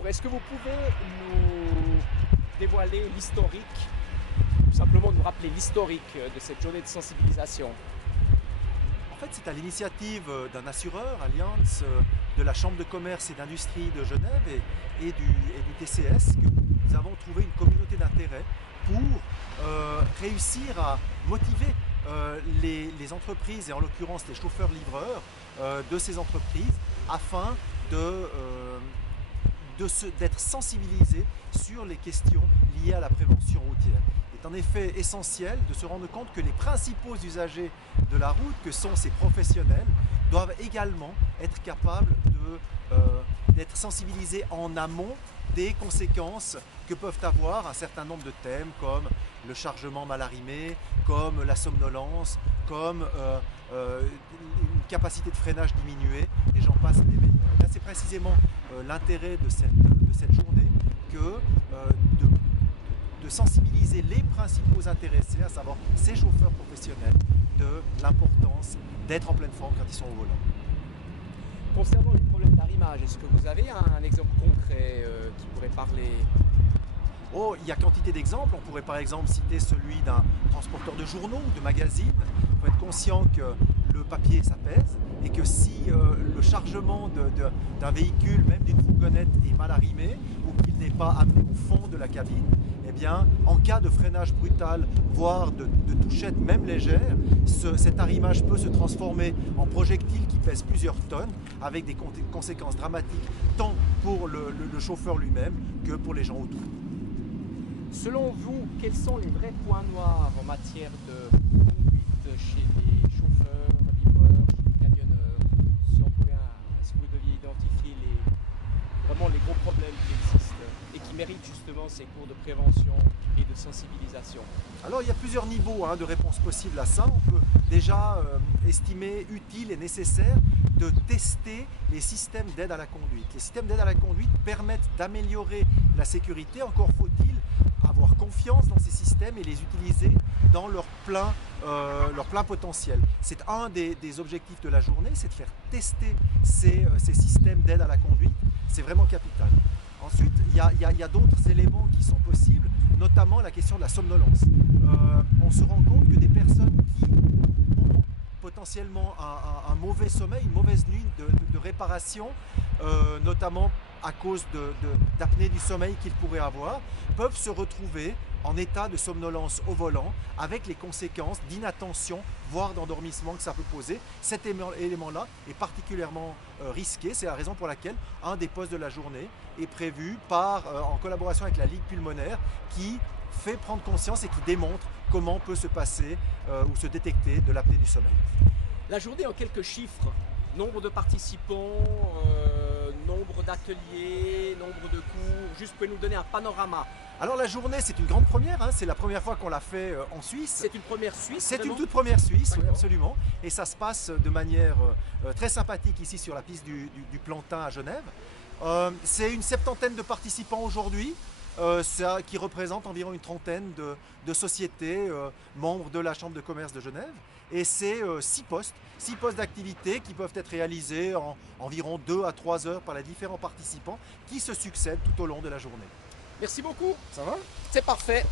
bonjour. Est-ce que vous pouvez nous dévoiler l'historique, tout simplement nous rappeler l'historique de cette journée de sensibilisation? En fait, c'est à l'initiative d'un assureur, Allianz, de la Chambre de commerce et d'industrie de Genève et du TCS, que nous avons trouvé une communauté d'intérêt pour réussir à motiver les entreprises, et en l'occurrence les chauffeurs-livreurs de ces entreprises, afin d'être sensibilisés sur les questions liées à la prévention routière. Il est en effet essentiel de se rendre compte que les principaux usagers de la route, que sont ces professionnels, doivent également être capables d'être sensibilisés en amont des conséquences que peuvent avoir un certain nombre de thèmes comme le chargement mal arrimé, comme la somnolence, comme une capacité de freinage diminuée, et j'en passe des meilleurs. C'est précisément l'intérêt de cette journée que de sensibiliser les principaux intéressés, à savoir ces chauffeurs professionnels, de l'importance d'être en pleine forme quand ils sont au volant. Concernant les problèmes d'arrimage, est-ce que vous avez un exemple concret qui pourrait parler? Oh, il y a quantité d'exemples. On pourrait par exemple citer celui d'un transporteur de journaux ou de magazines. Il faut être conscient que le papier, ça pèse, et que si le chargement d'un véhicule, même d'une fourgonnette, est mal arrimé ou qu'il n'est pas amené au fond de la cabine, eh bien, en cas de freinage brutal, voire de touchette même légère, cet arrimage peut se transformer en projectile qui pèse plusieurs tonnes, avec des conséquences dramatiques tant pour le chauffeur lui-même que pour les gens autour. Selon vous, quels sont les vrais points noirs en matière de conduite chez les chauffeurs, livreurs, chez les camionneurs? Si vous deviez identifier vraiment les gros problèmes qui existent et qui méritent justement ces cours de prévention et de sensibilisation. Alors il y a plusieurs niveaux de réponse possibles à ça. On peut déjà estimer utile et nécessaire de tester les systèmes d'aide à la conduite. Les systèmes d'aide à la conduite permettent d'améliorer la sécurité, encore faut-il avoir confiance dans ces systèmes et les utiliser dans leur plein potentiel. C'est un des objectifs de la journée, c'est de faire tester ces systèmes d'aide à la conduite. C'est vraiment capital. Ensuite, il y a d'autres éléments qui sont possibles, notamment la question de la somnolence. On se rend compte que des personnes qui ont potentiellement un mauvais sommeil, une mauvaise nuit de réparation, notamment à cause d'apnée du sommeil qu'ils pourraient avoir, peuvent se retrouver en état de somnolence au volant, avec les conséquences d'inattention, voire d'endormissement que ça peut poser. Cet élément-là est particulièrement risqué. C'est la raison pour laquelle un des postes de la journée est prévu en collaboration avec la Ligue pulmonaire, qui fait prendre conscience et qui démontre comment peut se passer ou se détecter de l'apnée du sommeil. La journée en quelques chiffres: nombre de participants, nombre d'ateliers, nombre de cours, juste pouvez nous donner un panorama. Alors la journée, c'est une grande première, c'est la première fois qu'on l'a fait en Suisse. C'est une première suisse? C'est une toute première Suisse, oui, absolument. Et ça se passe de manière très sympathique ici sur la piste du Plantin à Genève. C'est une septantaine de participants aujourd'hui, qui représente environ une trentaine de sociétés membres de la Chambre de commerce de Genève. Et c'est 6 postes d'activité qui peuvent être réalisés en environ 2 à 3 heures par les différents participants qui se succèdent tout au long de la journée. Merci beaucoup. Ça va? C'est parfait.